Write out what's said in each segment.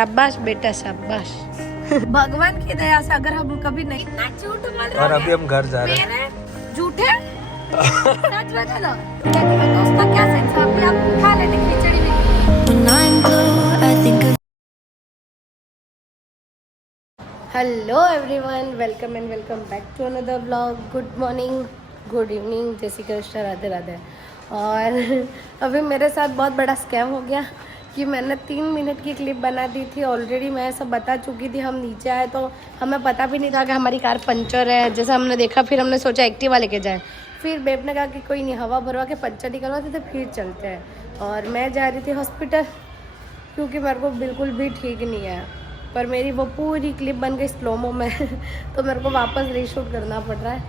शाबाश बेटा शाबाश। भगवान की दया से अगर हम कभी नहीं ना झूठ बोल रहे और अभी हम घर जा रहे हैं। झूठे सच बता दो दोस्तों क्या सेंस है अभी आप खा लेने खिचड़ी भी। Hello everyone, welcome and welcome back to another vlog. Good morning, good evening, जय श्री कृष्ण, राधे राधे। और अभी मेरे साथ बहुत बड़ा स्कैम हो गया कि मैंने 3 मिनट की क्लिप बना दी थी। ऑलरेडी मैं सब बता चुकी थी। हम नीचे आए तो हमें पता भी नहीं था कि हमारी कार पंचर है। जैसे हमने देखा फिर हमने सोचा एक्टिवा लेके जाएं। फिर बेब ने कहा कि कोई नहीं, हवा भरवा के पंचर निकलवाते थे फिर चलते हैं। और मैं जा रही थी हॉस्पिटल क्योंकि मेरे को बिल्कुल भी ठीक नहीं है। पर मेरी वो पूरी क्लिप बन गई स्लोमो में तो मेरे को वापस रीशूट करना पड़ रहा है।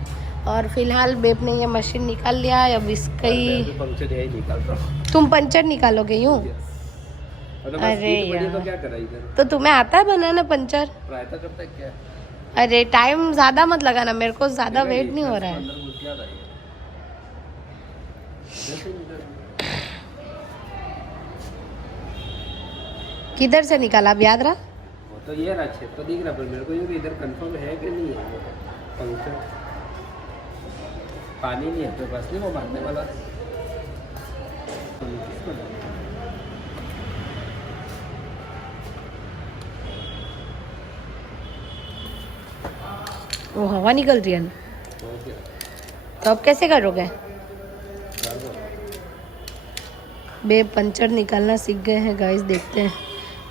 और फिलहाल बेब ने ये मशीन निकाल लिया है। अब इसका ही पंक्चर यही निकाल रहा हूं। तुम पंचर निकालोगे यूँ? अरे यार, तो क्या करा इधर? तो तुम्हें आता है बनाना पंचर? रायता कब तक क्या? अरे टाइम ज़्यादा मत लगाना, मेरे को ज़्यादा वेट नहीं हो रहा है। किधर से निकाला अब याद रहा? वो तो ये रहा क्षेत्र दिख रहा, पर मेरे को ये इधर कंफर्म है कि नहीं है पंक्चर। पानी नहीं है तो बस नहीं वो मारने वाला। वो हवा निकल रही है ना, तो अब कैसे करोगे? बेब पंचर निकालना सीख गए हैं गाइस, देखते हैं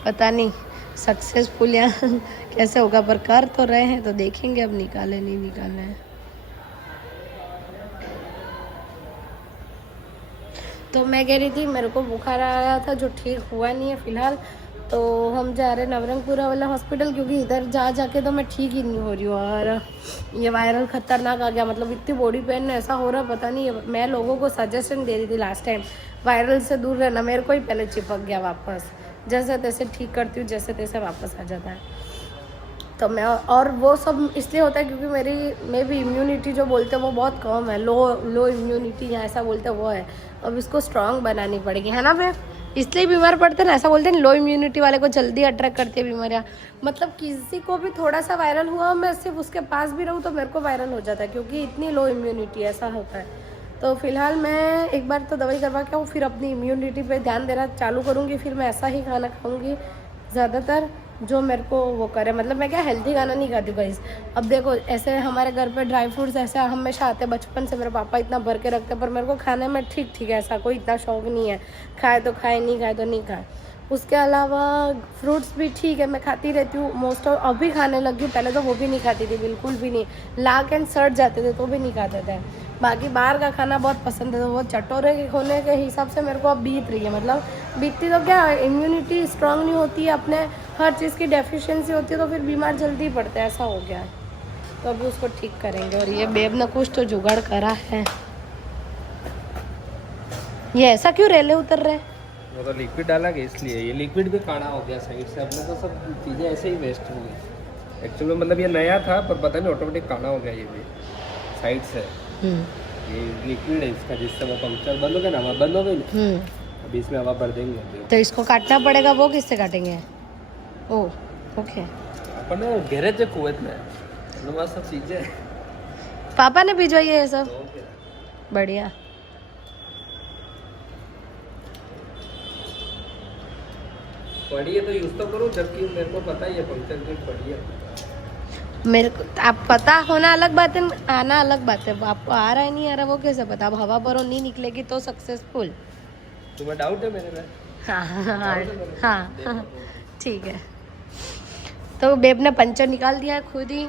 पता नहीं सक्सेसफुल या कैसे होगा, पर कर तो रहे हैं तो देखेंगे अब निकाले नहीं निकाले हैं। तो मैं कह रही थी मेरे को बुखार आया था जो ठीक हुआ नहीं है फिलहाल। तो हम जा रहे हैं नवरंगपुरा वाला हॉस्पिटल क्योंकि इधर जा जाके तो मैं ठीक ही नहीं हो रही हूँ। और ये वायरल खतरनाक आ गया, मतलब इतनी बॉडी पेन ऐसा हो रहा पता नहीं। मैं लोगों को सजेशन दे रही थी लास्ट टाइम वायरल से दूर रहना, मेरे को ही पहले चिपक गया वापस। जैसे तैसे ठीक करती हूँ, जैसे तैसे वापस आ जाता है। तो मैं, और वो सब इसलिए होता है क्योंकि मेरी भी इम्यूनिटी जो बोलते हैं वो बहुत कम है, लो इम्यूनिटी या ऐसा बोलते हैं वो है। अब इसको स्ट्रांग बनानी पड़ेगी, है ना भैया? इसलिए बीमार पड़ते हैं ना, ऐसा बोलते हैं लो इम्यूनिटी वाले को जल्दी अट्रैक्ट करती है बीमारियाँ। मतलब किसी को भी थोड़ा सा वायरल हुआ, मैं सिर्फ उसके पास भी रहूँ तो मेरे को वायरल हो जाता है क्योंकि इतनी लो इम्यूनिटी ऐसा होता है। तो फिलहाल मैं एक बार तो दवाई करवा के आऊँ, फिर अपनी इम्यूनिटी पे ध्यान देना चालू करूँगी। फिर मैं ऐसा ही खाना खाऊँगी ज़्यादातर जो मेरे को वो करे। मतलब मैं क्या हेल्थी खाना नहीं खाती गाइस। अब देखो ऐसे हमारे घर पे ड्राई फ्रूट्स ऐसे हमेशा आते, बचपन से मेरे पापा इतना भर के रखते, पर मेरे को खाने में ठीक ठीक है, ऐसा कोई इतना शौक नहीं है। खाए तो खाए, नहीं खाए तो नहीं खाए। उसके अलावा फ्रूट्स भी ठीक है, मैं खाती रहती हूँ मोस्ट ऑफ। अभी खाने लगी हूँ, पहले तो वो भी नहीं खाती थी, बिल्कुल भी नहीं। लाक एंड सड़ जाते थे तो भी नहीं खाते थे। बाकी बाहर का खाना बहुत पसंद है, तो वो चटोरे के होने के हिसाब से मेरे को अब बीत रही है। मतलब बीतती तो क्या, इम्यूनिटी स्ट्रांग नहीं होती है, अपने हर चीज़ की डेफिशिएंसी होती है तो फिर बीमार जल्दी पड़ते हैं, ऐसा हो गया है। तो अभी उसको ठीक करेंगे। और ये बेब ने कुछ तो जुगाड़ करा है। ये ऐसा क्यों रेले उतर रहे हैं? वो तो लिक्विड डाला गया इसलिए ये लिक्विड भी काढ़ा हो गया साइड से। अपने तो सब चीज़ें ऐसे ही वेस्ट हो गई एक्चुअली। मतलब ये नया था पर पता नहीं ऑटोमेटिक काढ़ा हो गया ये भी साइड से। ये लिक्विड है इसका, जिससे वो पंक्चर बंद हो गया ना, हवा बंद हो गई। अभी इसमें हवा भर देंगे तो इसको काटना पड़ेगा। वो किससे काटेंगे? ओ ओके। अपन गैरेज है कुवैत में, वहाँ सब चीज़ें पापा ने भिजवाई है ये सब, बढ़िया। पड़ी है तो यूज़ तो करो, जबकि मेरे को पता ही है पंक्चर किट पड़ी है। मेरे को आप पता होना अलग बात है, आना अलग बात है। आपको आ रहा है नहीं आ रहा वो कैसे पता? अब हवा भरो नहीं निकलेगी तो सक्सेसफुल। तुम्हें डाउट है मेरे में? हाँ ठीक है। तो बेब ने पंचर निकाल दिया है खुद ही।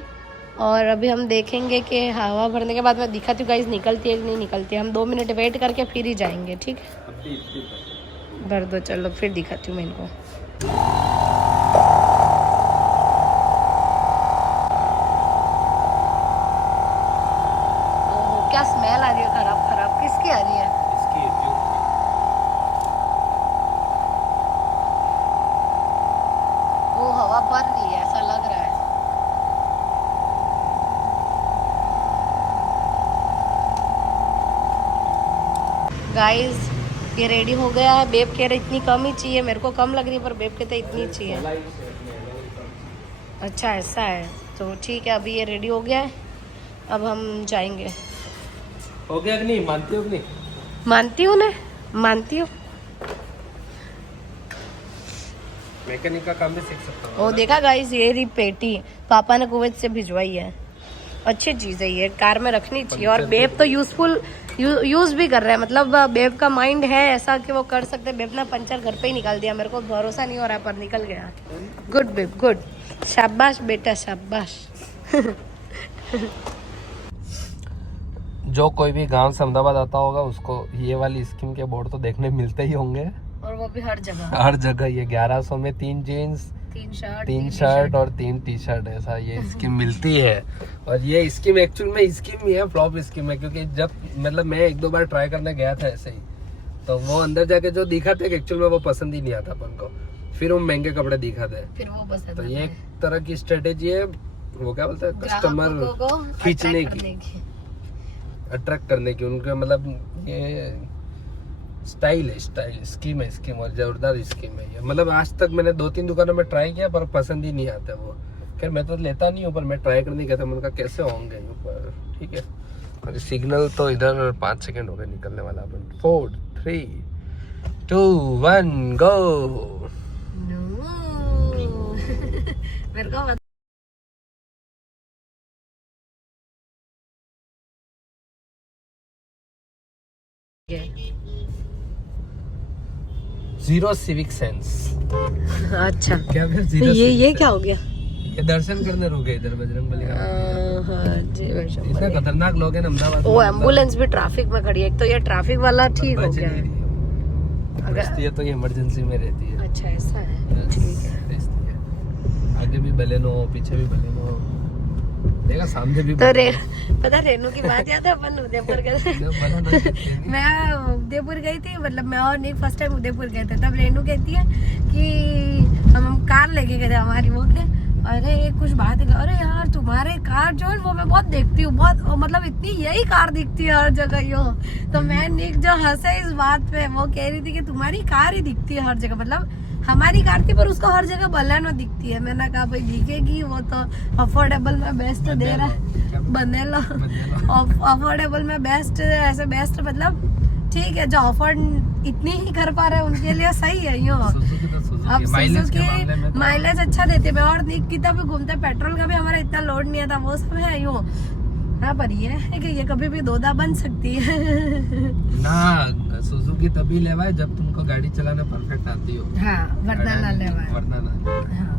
और अभी हम देखेंगे कि हवा भरने के बाद मैं दिखाती हूँ गाइस निकलती है कि नहीं निकलती है। हम 2 मिनट वेट करके फिर ही जाएंगे, ठीक है? भर दो, चलो फिर दिखाती हूँ मैं इनको। क्या स्मेल आ रही है खराब खराब, किसकी आ रही है? इसकी वो हवा भर रही है ऐसा लग रहा है। गाइस ये रेडी हो गया है। बेब कह रहे इतनी कम ही चाहिए, मेरे को कम लग रही है पर बेब कहते इतनी चाहिए। अच्छा ऐसा है, तो ठीक है, अभी ये रेडी हो गया है, अब हम जाएंगे। हो गया कि नहीं, मानती हो कि नहीं? मानती हूँ ना, मानती हूँ। मैकेनिक का काम भी सीख सकता हूँ। वो देखा गाइस, ये रही पेटी, पापा ने कुवैत से भिजवाई है। अच्छी चीज़ है ये, कार में रखनी चाहिए। और बेब तो यूजफुल यूज भी कर रहा है, मतलब बेब का माइंड है ऐसा कि वो कर सकते। बेब ने पंचर घर पे ही निकाल दिया, मेरे को भरोसा नहीं हो रहा पर निकल गया। गुड बेब गुड, शाबाश बेटा शाबाश। जो कोई भी गांव से अहमदाबाद आता होगा उसको ये वाली स्कीम के बोर्ड तो देखने मिलते ही होंगे, और वो भी हर जगह। हर जगह। ये 1100 में 3 जीन्स, 3 शर्ट और 3 टी शर्ट, ऐसा ये स्कीम मिलती है। और ये स्कीम एक्चुअल में स्कीम ही है, फ्लॉप स्कीम है। क्योंकि जब मतलब मैं 1-2 बार ट्राई करने गया था ऐसे ही, तो वो अंदर जाके जो दिखाते एक्चुअल में वो पसंद ही नहीं आता अपन को, फिर वो महंगे कपड़े दिखाते, फिर वो पसंद। तो ये एक तरह की स्ट्रेटेजी है, वो क्या बोलते हैं, कस्टमर खींचने की, अट्रैक्ट करने की, उनके मतलब ये स्टाइल है, स्टाइल स्कीम है, स्कीम और जोरदार स्कीम है ये। मतलब आज तक मैंने 2-3 दुकानों में ट्राई किया पर पसंद ही नहीं आता वो। खैर मैं तो लेता नहीं हूँ, पर मैं ट्राई करने गया था, मैंने कहा कैसे होंगे ऊपर, ठीक है। और सिग्नल तो इधर 5 सेकंड हो गए निकलने वाला। अपन 4 3 2 1 गो। मेरे को 0 सिविक सेंस। अच्छा क्या फिर ये क्या हो गया? ये दर्शन करने रुके इधर बजरंगबली का मंदिर। हाँ जी, इतना खतरनाक लोग हैं अहमदाबाद। वो एम्बुलेंस भी ट्रैफिक में खड़ी है, एक तो ये ट्रैफिक वाला ठीक हो गया है। अगर ये तो ये इमरजेंसी में रहती है। अच्छा ऐसा है, ठीक है। आगे भी बलेनो, पीछे भी बलेनो, देखा सामने भी। तो पता रेनू की बात याद है, अपन उदयपुर गए थे। मैं उदयपुर गई थी, मतलब मैं और नहीं फर्स्ट टाइम उदयपुर गए थे। तब रेनू कहती है कि हम कार लेके गए थे हमारी, वो के अरे कुछ बात है, अरे यार तुम्हारे कार जो है वो मैं बहुत देखती हूँ, बहुत मतलब इतनी यही कार दिखती है हर जगह यो। तो मैं निक जो हंसे इस बात पे, वो कह रही थी कि तुम्हारी कार ही दिखती है हर जगह, मतलब हमारी कार थी पर उसको हर जगह बलेनो दिखती है। मैंने कहा भाई दिखेगी, वो तो अफोर्डेबल में बेस्ट दे रहा है, बनेलो अफोर्डेबल में बेस्ट, ऐसे बेस्ट मतलब ठीक है, जो अफोर्ड इतनी ही कर पा रहे हैं उनके लिए सही है यो। अब सुजुकी माइलेज अच्छा देते हैं, और कितना भी घूमते, पेट्रोल का भी हमारा इतना लोड नहीं आता, वो सब है यो। हाँ पर ये है कि ये कभी भी दोदा बन सकती है ना। सुजुकी तभी लेवाए जब तुमको गाड़ी चलाना परफेक्ट आती हो। हाँ, वरना ना लेवाए, वरना ना। हाँ।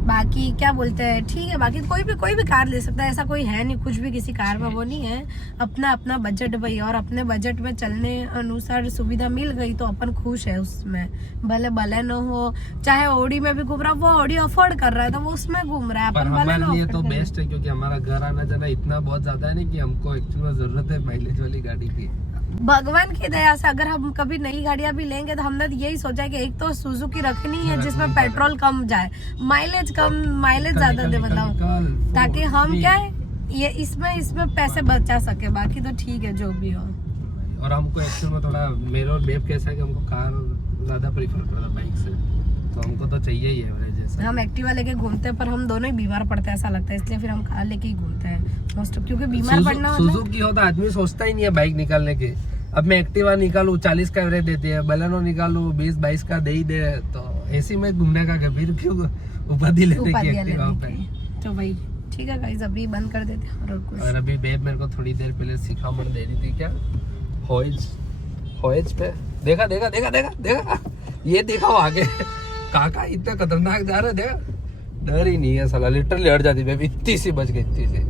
बाकी क्या बोलते हैं, ठीक है, बाकी कोई भी कार ले सकता है, ऐसा कोई है नहीं, कुछ भी किसी कार में वो नहीं है। अपना अपना बजट भाई, और अपने बजट में चलने अनुसार सुविधा मिल गई तो अपन खुश है उसमें। भले बलेनो हो, चाहे ओडी में भी घूम रहा, वो ओडी अफोर्ड कर रहा है तो वो उसमें घूम रहा है, पर हमारे लिए तो बेस्ट है, क्योंकि हमारा घर आना जाना इतना बहुत ज्यादा है नहीं कि हमको एक्चुअली में जरूरत है माइलेज वाली गाड़ी की। भगवान की दया से अगर हम कभी नई गाड़ियां भी लेंगे तो हमने यही सोचा है कि एक तो सुजुकी रखनी है जिसमें पेट्रोल कम जाए, माइलेज ज्यादा दे, मतलब ताकि हम क्या है ये इसमें पैसे बचा सके। बाकी तो ठीक है जो भी हो। और हमको एक्चुअल में थोड़ा, मेरे और बेब कैसा है कि हमको कार ज्यादा प्रीफर करता है बाइक से, तो हमको तो चाहिए ही एवरेज जैसा। हम एक्टिवा लेके घूमते हैं पर हम दोनों ही बीमार पड़ते हैं ऐसा लगता है, इसलिए फिर हम कार लेके ही घूमते हैं मोस्ट, क्योंकि बीमार पड़ना सुजुकी हो तो आदमी सोचता ही नहीं है बाइक निकालने के। अब मैं एक्टिवा निकालूं 40 का एवरेज देती है, बलेनो निकालूं 20-22 का दे ही दे, तो ऐसी में घूमने का फिर क्यों उपाधि लेने की एक्टिवा पे। तो भाई ठीक है गाइस, अभी बंद कर देते हैं। और अभी बेब मेरे को थोड़ी देर पहले सिखा मन दे रही थी, क्या होइज पे देखा ये देखा आगे काका इतना खतरनाक जा रहे, देखा डर ही नहीं है साला, लिटरली हट जाती बेब, इतनी सी बच गई, इतनी सी।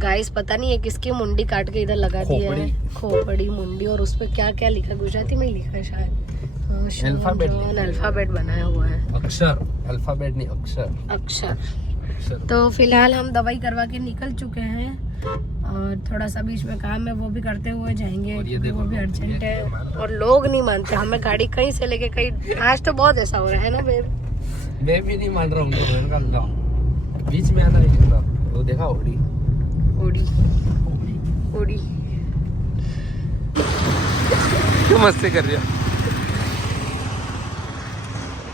गाइस पता नहीं है किसकी मुंडी काट के इधर लगा दिया है, खोपड़ी मुंडी, और उस पे क्या क्या लिखा, गुजराती में लिखा है शायद, अल्फाबेट बनाया हुआ है, अक्षर, अल्फाबेट नहीं अक्षर। तो फिलहाल हम दवाई करवा के निकल चुके हैं, और थोड़ा सा बीच में काम है वो भी करते हुए जाएंगे, वो भी अर्जेंट है। और लोग नहीं मानते, हमें गाड़ी कहीं से लेके कहीं, आज तो बहुत ऐसा हो रहा है ना बेब। मैं भी नहीं मान रहा हूँ, बीच में आना है, वो देखा ओडी क्यों मस्ती कर रही हो?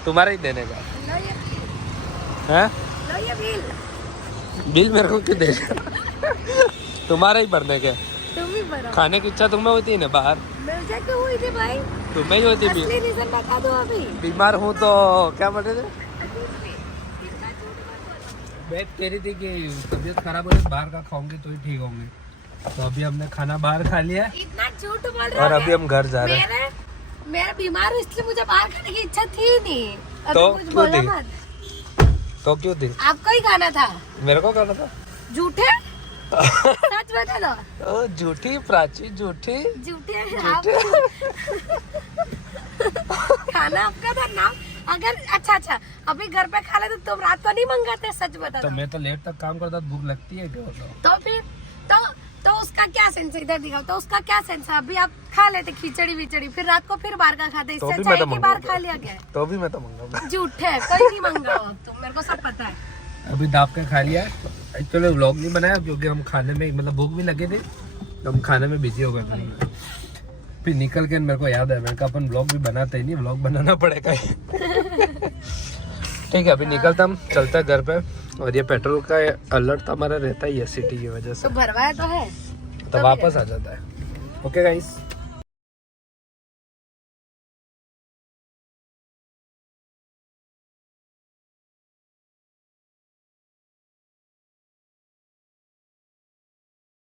तुम्हारा ही देने का है? बिल मेरे को क्यों दे रहे हो? तुम्हारा ही भरने के। तुम ही भरो। खाने की इच्छा तुम्हें होती है ना बाहर? मुझे क्यों हुई थी भाई? तुम्हें ही होती असली है। रीजन बता दो अभी। बीमार हूँ तो क्या बोले थे? मैं कह रही थी कि तबीयत खराब हो बाहर का खाऊंगी तो ही ठीक होंगे। तो अभी हमने खाना बाहर खा लिया इतना झूठ बोल रहे और हो अभी हम घर जा रहे हैं। मैं बीमार हूँ इसलिए मुझे बाहर खाने की इच्छा थी नहीं। अभी तो कुछ क्यों बोला थी? मत। तो क्यों थी? आपको ही खाना था। मेरे को खाना था। झूठे सच बता दो। ओ झूठी प्राची, झूठी झूठे झूठे। खाना आपका था ना। अगर अच्छा अभी घर पे खा ले तो तुम रात को नहीं मंगाते? सच बता तो दो। मैं तो लेट तक काम करता भूख लगती है क्या? तो फिर तो उसका क्या सेंस है? इधर दिखाओ। तो उसका क्या सेंस है? अभी आप खा लेते खिचड़ी विचड़ी, फिर रात को फिर बाहर का खाते। इससे अच्छा है कि बाहर खा लिया गया। तो भी मैं तो मंगाऊंगा। झूठे कोई नहीं मंगाओ तुम, मेरे को सब पता है। अभी दाप के खा लिया। एक्चुअली व्लॉग नहीं बनाया क्योंकि हम खाने में मतलब भूख भी लगे थे तो हम खाने में बिजी हो गए थे। फिर निकल के मेरे को याद है, मैंने कहा अपन व्लॉग भी बनाते ही नहीं, व्लॉग बनाना पड़ेगा। ठीक है अभी निकलता हम चलते हैं घर पे। और ये पेट्रोल का अलर्ट तो हमारा रहता ही है सिटी की वजह से, तो भरवाया तो है तो वापस आ जाता है। Okay guys.